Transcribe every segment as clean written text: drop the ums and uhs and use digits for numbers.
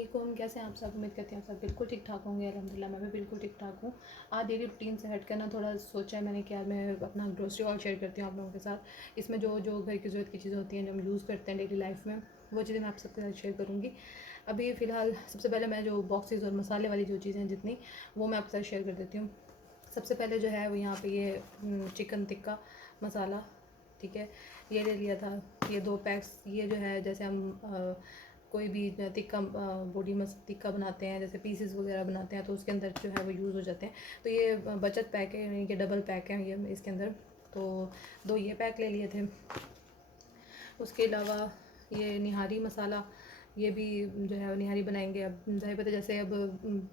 वालेकुम, कैसे हैं आप सब। उम्मीद करती हैं आप सब बिल्कुल ठीक ठाक होंगे। अल्हम्दुलिल्लाह मैं भी बिल्कुल ठीक ठाक हूँ। आज डेली रूटीन से हट कर ना थोड़ा सोचा है मैंने कि आज मैं अपना ग्रोसरी हॉल शेयर करती हूँ आप लोगों के साथ। इसमें जो जो घर की ज़रूरत की चीज़ें होती हैं जो हम यूज़ करते हैं डेली लाइफ में, वो चीज़ें मैं आप सबके साथ शेयर करूँगी। अभी फ़िलहाल सबसे पहले मैं जो बॉक्सेस और मसाले वाली जो चीज़ें हैं जितनी, वो मैं आपके साथ शेयर कर देती हूँ। सबसे पहले जो है वो यहाँ पे ये चिकन टिक्का मसाला, ठीक है, ये ले लिया था। ये 2 पैक्स, ये जो है जैसे हम कोई भी टिक्का बॉडी मस टिक्का बनाते हैं, जैसे पीसेस वगैरह बनाते हैं, तो उसके अंदर जो है वो यूज़ हो जाते हैं। तो ये बचत पैक है, यानी कि डबल पैक है ये इसके अंदर। तो 2 ये पैक ले लिए थे। उसके अलावा ये निहारी मसाला, ये भी जो है निहारी बनाएंगे। अब ज़ाहिर पता जैसे अब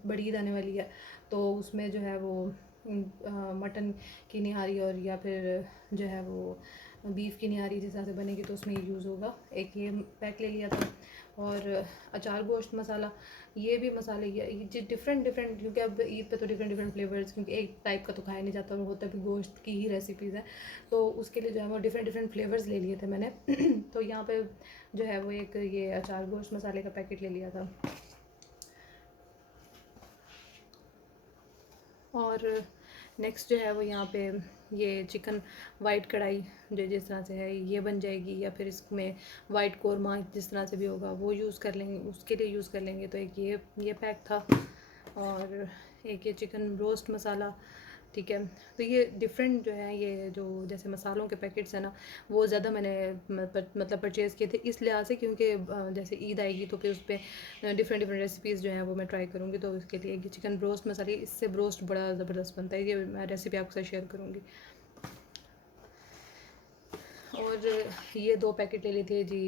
बड़ी ईद आने वाली है, तो उसमें जो है वो मटन की निहारी और या फिर जो है वो बीफ की निहारी जिस तरह से बनेगी तो उसमें ये यूज़ होगा। एक ये पैक ले लिया था। और अचार गोश्त मसाला, ये भी मसाले ये डिफरेंट डिफरेंट, क्योंकि अब ईद पे तो डिफरेंट डिफरेंट फ्लेवर्स, क्योंकि एक टाइप का तो खाया नहीं जाता, वो होता भी गोश्त की ही रेसिपीज़ है। तो उसके लिए जो है वो डिफरेंट डिफरेंट फ्लेवर्स ले लिए थे मैंने। तो यहाँ पे जो है वो एक ये अचार गोश्त मसाले का पैकेट ले लिया था। और नेक्स्ट जो है वो यहाँ पे ये चिकन वाइट कढ़ाई जो जिस तरह से है ये बन जाएगी, या फिर इसमें वाइट कोरमा जिस तरह से भी होगा वो यूज़ कर लेंगे, उसके लिए यूज़ कर लेंगे। तो एक ये पैक था। और एक ये चिकन रोस्ट मसाला, ठीक है। तो ये डिफरेंट जो है, ये जो जैसे मसालों के पैकेट्स हैं ना, वो ज़्यादा मैंने मतलब परचेज़ किए थे इस लिहाज से, क्योंकि जैसे ईद आएगी तो फिर उस पर डिफरेंट डिफरेंट रेसिपीज़ जो हैं वो मैं ट्राई करूँगी। तो इसके लिए ये चिकन ब्रोस्ट मसाले, इससे ब्रोस्ट बड़ा ज़बरदस्त बनता है, ये मैं रेसिपी आपके साथ शेयर करूँगी। और ये 2 पैकेट ले लिए थे जी,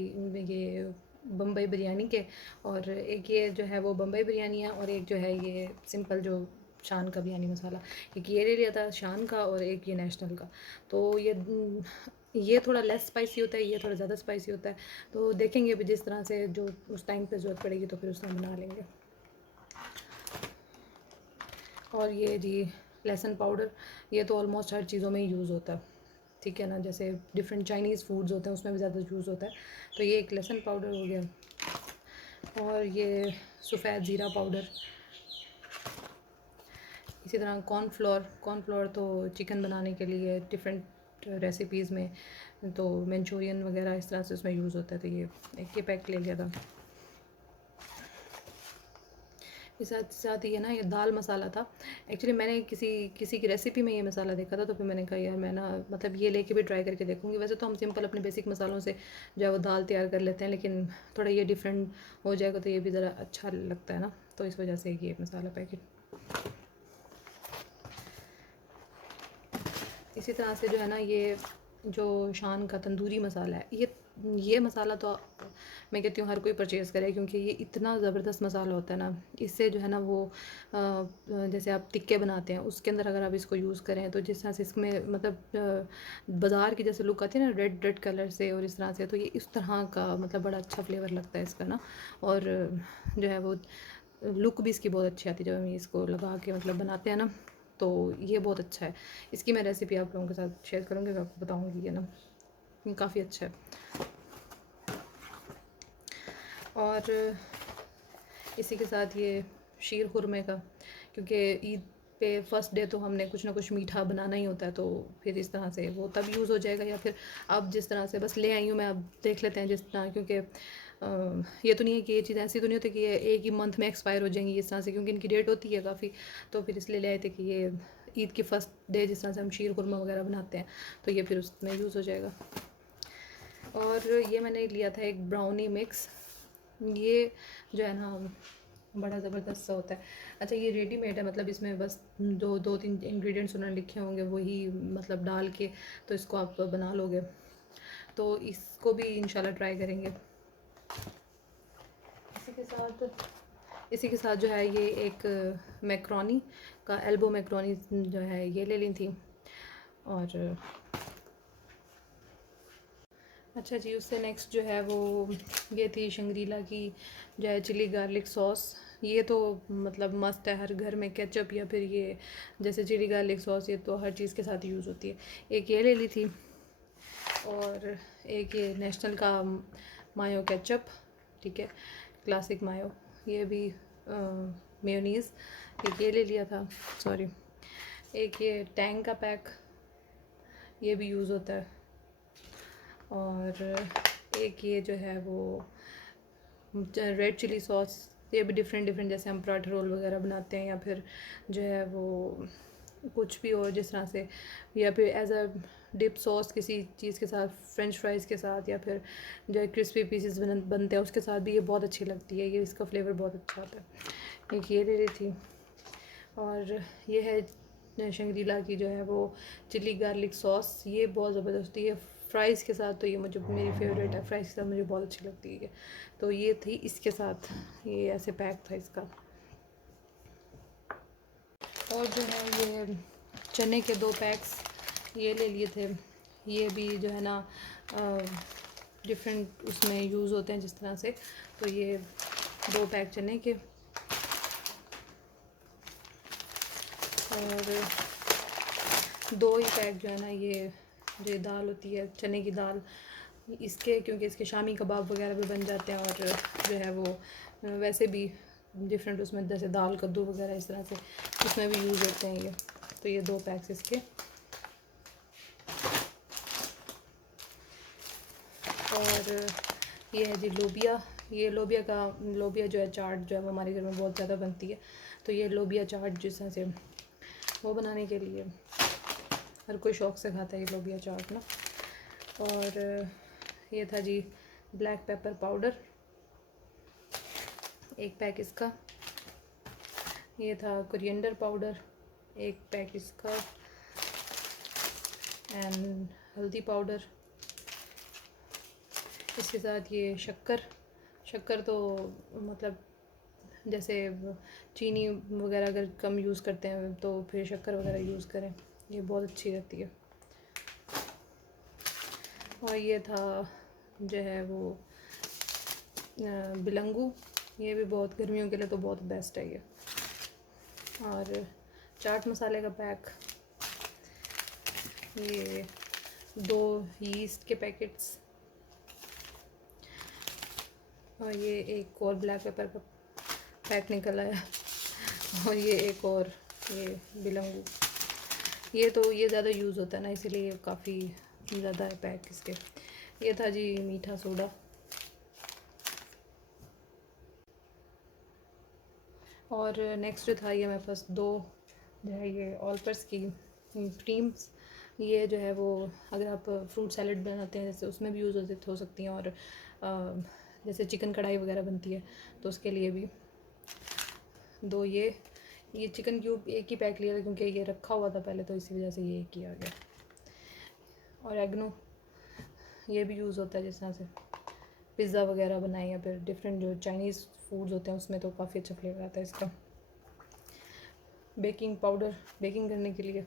ये बम्बई बिरयानी के। और एक ये जो है वो बम्बई बिरयानी है, और एक जो है ये सिंपल जो शान का बिरयानी मसाला। एक ये ले लिया था शान का, और एक ये नेशनल का। तो ये थोड़ा लेस स्पाइसी होता है, ये थोड़ा ज़्यादा स्पाइसी होता है। तो देखेंगे अभी जिस तरह से जो उस टाइम पे ज़रूरत पड़ेगी तो फिर उस तरह बना लेंगे। और ये जी लहसुन पाउडर, ये तो ऑलमोस्ट हर चीज़ों में ही यूज़ होता है, ठीक है ना। जैसे डिफरेंट चाइनीज़ फूड्स होते हैं उसमें भी ज़्यादा यूज़ होता है। तो ये एक लहसुन पाउडर हो गया। और ये सफ़ेद ज़ीरा पाउडर। इसी तरह कॉर्नफ्लोर तो चिकन बनाने के लिए डिफरेंट रेसिपीज़ में, तो मंचूरियन वगैरह इस तरह से उसमें यूज़ होता है। तो ये पैक ले लिया था। इस साथ साथ ये ना ये दाल मसाला था। एक्चुअली मैंने किसी की रेसिपी में ये मसाला देखा था, तो फिर मैंने कहा यार मैं ना मतलब ये लेके भी ट्राई करके देखूँगी। वैसे तो हम सिंपल अपने बेसिक मसालों से जो है वो दाल तैयार कर लेते हैं, लेकिन थोड़ा ये डिफरेंट हो जाएगा तो ये भी ज़रा अच्छा लगता है ना, तो इस वजह से ये मसाला पैकेट। इसी तरह से जो है ना ये जो शान का तंदूरी मसाला है, ये मसाला तो मैं कहती हूँ हर कोई परचेज़ करे, क्योंकि ये इतना ज़बरदस्त मसाला होता है ना। इससे जो है ना वो जैसे आप टिक्के बनाते हैं उसके अंदर अगर आप इसको यूज़ करें तो जिस तरह से इसमें मतलब बाज़ार की जैसे लुक आती है ना रेड रेड कलर से और इस तरह से, तो ये इस तरह का मतलब बड़ा अच्छा फ्लेवर लगता है इसका ना। और जो है वो लुक भी इसकी बहुत अच्छी आती है जब हम इसको लगा के मतलब बनाते हैं ना, तो ये बहुत अच्छा है। इसकी मैं रेसिपी आप लोगों के साथ शेयर करूँगी, मैं आपको बताऊँगी ये ना, ये काफ़ी अच्छा है। और इसी के साथ ये शीर खुरमे का, क्योंकि ईद पे फर्स्ट डे तो हमने कुछ ना कुछ मीठा बनाना ही होता है, तो फिर इस तरह से वो तब यूज़ हो जाएगा, या फिर अब जिस तरह से बस ले आई हूँ मैं, अब देख लेते हैं जिस तरह, क्योंकि ये तो नहीं है कि ये चीज़ ऐसी तो नहीं होती कि ये एक ही मंथ में एक्सपायर हो जाएंगी इस तरह से, क्योंकि इनकी डेट होती है काफ़ी। तो फिर इसलिए ले आए थे कि ये ईद की फ़र्स्ट डे जिस तरह से हम शीर खुरमा वगैरह बनाते हैं तो ये फिर उसमें यूज़ हो जाएगा। और ये मैंने लिया था एक ब्राउनी मिक्स, ये जो है ना बड़ा ज़बरदस्त सा होता है। अच्छा ये रेडीमेड है, मतलब इसमें बस दो तीन इंग्रेडिएंट्स उन्होंने लिखे होंगे वही मतलब डाल के तो इसको आप बना लोगे। तो इसको भी इंशाल्लाह ट्राई करेंगे। इसी के साथ जो है ये एक मैक्रोनी का एल्बो मैक्रोनी जो है ये ले ली थी। और अच्छा जी उससे नेक्स्ट जो है वो ये थी शंग्रीला की जो है चिली गार्लिक सॉस। ये तो मतलब मस्त है, हर घर में केचप या फिर ये जैसे चिली गार्लिक सॉस ये तो हर चीज़ के साथ यूज़ होती है। एक ये ले ली थी। और एक ये नेशनल का मायो केचप, ठीक है, क्लासिक मायो, ये भी मेयोनीज़, एक ये ले लिया था, सॉरी, एक ये टैंग का पैक, ये भी यूज़ होता है, और एक ये जो है वो रेड चिली सॉस, ये भी डिफरेंट जैसे हम पराठा रोल वगैरह बनाते हैं, या फिर जो है वो कुछ भी और जिस तरह से, या फिर एज अ डिप सॉस किसी चीज़ के साथ, फ्रेंच फ्राइज़ के साथ, या फिर जो है क्रिस्पी पीसेस बनते हैं उसके साथ भी ये बहुत अच्छी लगती है, ये इसका फ्लेवर बहुत अच्छा होता है। एक ये ले रही थी, और ये है शंग्रीला की जो है वो चिली गार्लिक सॉस, ये बहुत ज़बरदस्त होती है फ्राइज़ के साथ, तो ये मुझे मेरी फेवरेट है, फ्राइज़ के साथ मुझे बहुत अच्छी लगती है। तो ये थी इसके साथ, ये ऐसे पैक था इसका। और जो है ये चने के 2 पैक्स ये ले लिए थे, ये भी जो है ना डिफरेंट उसमें यूज़ होते हैं जिस तरह से, तो ये 2 पैक चने के, और 2 ही पैक जो है ना ये जो दाल होती है चने की दाल, इसके, क्योंकि इसके शामी कबाब वगैरह भी बन जाते हैं, और जो है वो वैसे भी डिफरेंट उसमें जैसे दाल कद्दू वगैरह इस तरह से उसमें भी यूज़ होते हैं ये, तो ये 2 पैक्स इसके। और ये है जी लोबिया, ये लोबिया जो है चाट जो है वो हमारे घर में बहुत ज़्यादा बनती है, तो ये लोबिया चाट जिस तरह से वो बनाने के लिए हर कोई शौक़ से खाता है ये लोबिया चाट ना। और ये था जी ब्लैक पेपर पाउडर, 1 पैक इसका, ये था कोरिएंडर पाउडर, 1 पैक इसका, एंड हल्दी पाउडर, इसके साथ ये शक्कर तो मतलब जैसे चीनी वगैरह अगर कम यूज़ करते हैं तो फिर शक्कर वगैरह यूज़ करें, ये बहुत अच्छी रहती है। और ये था जो है वो बिलंगू, ये भी बहुत गर्मियों के लिए तो बहुत बेस्ट है ये। और चाट मसाले का पैक, ये 2 यीस्ट के पैकेट्स, और ये एक और ब्लैक पेपर का पैक निकल आया, और ये एक और ये बिलंगू, ये तो ये ज़्यादा यूज़ होता है ना इसीलिए काफ़ी ज़्यादा है पैक इसके। ये था जी मीठा सोडा। और नेक्स्ट जो था ये मेरे पास 2 जो है ये ऑलपर्स की क्रीम्स, ये जो है वो अगर आप फ्रूट सैलड बनाते हैं जैसे उसमें भी यूज़ हो सकती हैं, और जैसे चिकन कढ़ाई वगैरह बनती है तो उसके लिए भी 2 ये चिकन क्यूब 1 ही पैक लिया था क्योंकि ये रखा हुआ था पहले, तो इसी वजह से ये 1 ही आ गया। और एग्नो, ये भी यूज़ होता है जिस तरह से पिज़्ज़ा वगैरह बनाए या फिर डिफरेंट जो चाइनीज़ फूड्स होते हैं उसमें तो काफ़ी अच्छा फ्लेवर आता है इसका। बेकिंग पाउडर, बेकिंग करने के लिए,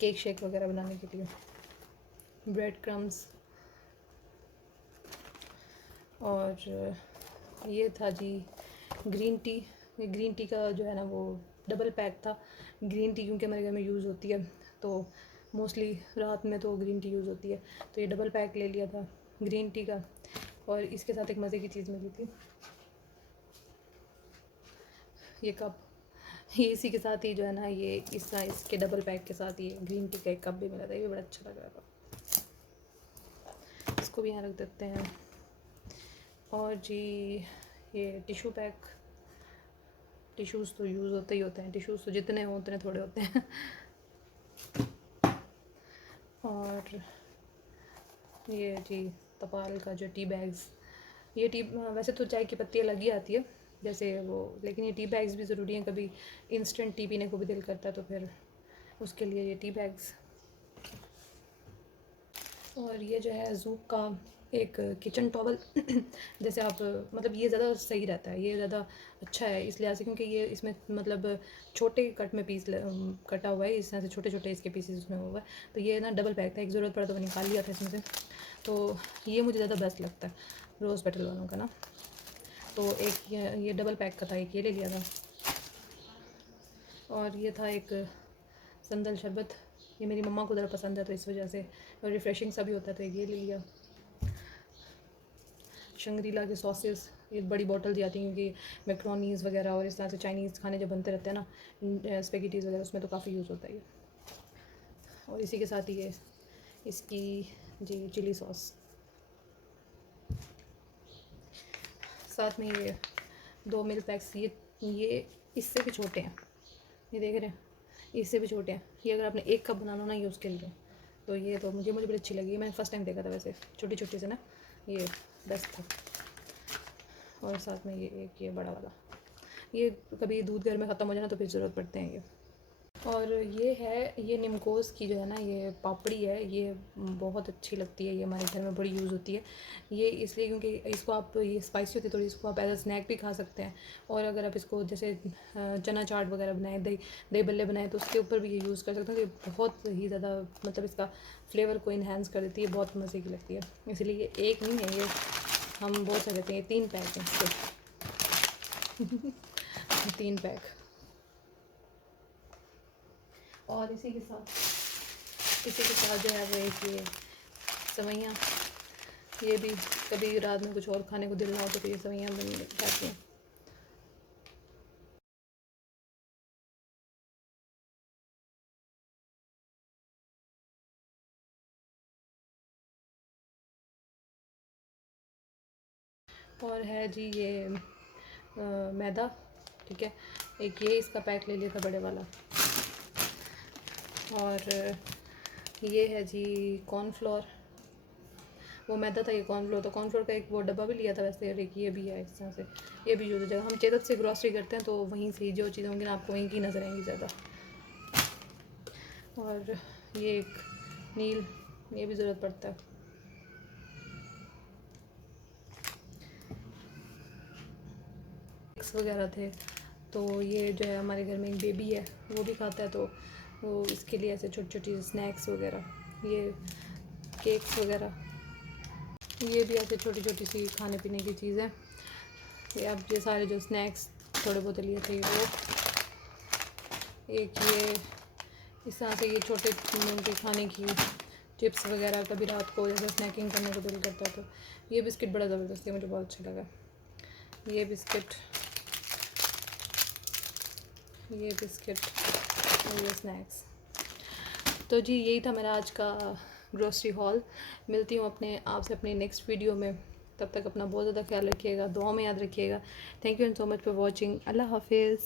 केक शेक वगैरह बनाने के लिए, ब्रेड क्रम्स, और ये था जी ग्रीन टी, ये ग्रीन टी का जो है ना वो डबल पैक था। ग्रीन टी क्योंकि हमारे घर में यूज़ होती है तो मोस्टली रात में तो ग्रीन टी यूज़ होती है, तो ये डबल पैक ले लिया था ग्रीन टी का। और इसके साथ एक मज़े की चीज़ मिली थी, ये कप, ये इसी के साथ ही जो है ना ये इसके डबल पैक के साथ ये ग्रीन टी का एक कप भी मिला था, ये भी बड़ा अच्छा लग रहा था, इसको भी यहाँ रख देते हैं। और जी ये टिशू पैक, टिश्यूज़ तो यूज़ होते ही होते हैं, टिश्यूज़ तो जितने हों उतने थोड़े होते हैं। और ये जी तपाल का जो टी बैग्स, ये टी वैसे तो चाय की पत्ती अलग ही आती है जैसे वो, लेकिन ये टी बैग्स भी ज़रूरी हैं, कभी इंस्टेंट टी पीने को भी दिल करता है तो फिर उसके लिए ये टी बैग्स। और ये जो है ज़ूक का एक किचन टॉवल जैसे आप मतलब ये ज़्यादा सही रहता है, ये ज़्यादा अच्छा है इस लिहाज से क्योंकि ये इसमें मतलब छोटे कट में पीस कटा हुआ है, इस तरह से छोटे छोटे इसके पीसेस उसमें हुआ है, तो ये ना डबल पैक था, एक ज़रूरत पड़ा तो मैं निकाल लिया था इसमें से, तो ये मुझे ज़्यादा बेस्ट लगता है रोज़ पेटल वालों का ना, तो एक ये डबल पैक का था, एक ये ले लिया था। और ये था एक संदल शरबत, ये मेरी मम्मा को ज़रा पसंद है तो इस वजह से, और रिफ़्रेशिंग सा भी होता है तो ये ले लिया। शंग्रीला के सॉसेस, ये बड़ी बॉटल दी आती है क्योंकि मैक्रोनीज़ वगैरह और इस तरह से चाइनीज़ खाने जब बनते रहते हैं ना, स्पेगेटीज़ वगैरह, उसमें तो काफ़ी यूज़ होता है ये। और इसी के साथ ये इसकी जी चिली सॉस, साथ में ये 2 मिल्क पैक्स, ये इससे भी छोटे हैं, ये देख रहे हैं, इससे भी छोटे हैं। ये अगर आपने 1 कप बनाना हो ना ये उसके लिए, तो ये तो मुझे बड़ी अच्छी लगी, मैंने फ़र्स्ट टाइम देखा था वैसे, छोटी छोटी से ना, ये बेस्ट था। और साथ में ये बड़ा वाला, ये कभी दूध घर में ख़त्म हो जाए ना तो फिर ज़रूरत पड़ते हैं ये। और ये निमकोस की जो है ना ये पापड़ी है, ये बहुत अच्छी लगती है, ये हमारे घर में बड़ी यूज़ होती है। ये इसलिए क्योंकि इसको आप, ये स्पाइसी होती है थोड़ी, इसको आप एज अ स्नैक भी खा सकते हैं। और अगर आप इसको जैसे चना चाट वगैरह बनाएं, दही दही बल्ले बनाएं, तो उसके ऊपर भी ये यूज़ कर सकते हैं। तो ये बहुत ही ज़्यादा मतलब इसका फ्लेवर को इन्हेंस कर देती है, बहुत मज़े की लगती है। इसलिए ये एक नहीं है, ये हम बहुत सारे लेते हैं, ये 3 पैक हैं इसके 3 पैक। और इसी के साथ जो है वो एक ये सेवइयाँ, ये भी कभी रात में कुछ और खाने को दिल ना हो तो फिर ये सेवइयाँ बन जाती हैं। और है जी ये मैदा, ठीक है, एक ये इसका पैक ले लिया था बड़े वाला। और ये है जी कॉर्नफ्लोर, वो मैदा था, ये कॉर्नफ्लोर, तो कॉर्नफ्लोर का एक वो डब्बा भी लिया था वैसे। और एक ये भी है इस तरह से, ये भी यूज़ हो जाएगा। हम चेदत से ग्रॉसरी करते हैं तो वहीं से जो चीज़ें होंगी ना आपको वहीं की नज़र आएंगी ज़्यादा। और ये एक नील, ये भी ज़रूरत पड़ता है। वगैरह थे, तो ये जो है हमारे घर में एक बेबी है, वो भी खाता है, तो वो इसके लिए ऐसे छोटी छोटी स्नैक्स वगैरह, ये केक्स वगैरह, ये भी ऐसे छोटी छोटी सी खाने पीने की चीज़ें। ये अब ये सारे जो स्नैक्स थोड़े बहुत लिए थे वो, एक ये इस तरह से ये छोटे उनके खाने की चिप्स वगैरह, कभी रात को जैसे स्नैकिंग करने को दिल करता है तो। ये बिस्किट बड़ा ज़बरदस्त है, मुझे बहुत अच्छा लगा ये बिस्किट, और ये स्नैक्स। तो जी यही था मेरा आज का ग्रोसरी हॉल। मिलती हूँ अपने आपसे अपने नेक्स्ट वीडियो में, तब तक अपना बहुत ज़्यादा ख्याल रखिएगा, दुआ में याद रखिएगा। Thank you and so much for watching. Allah हाफिज़।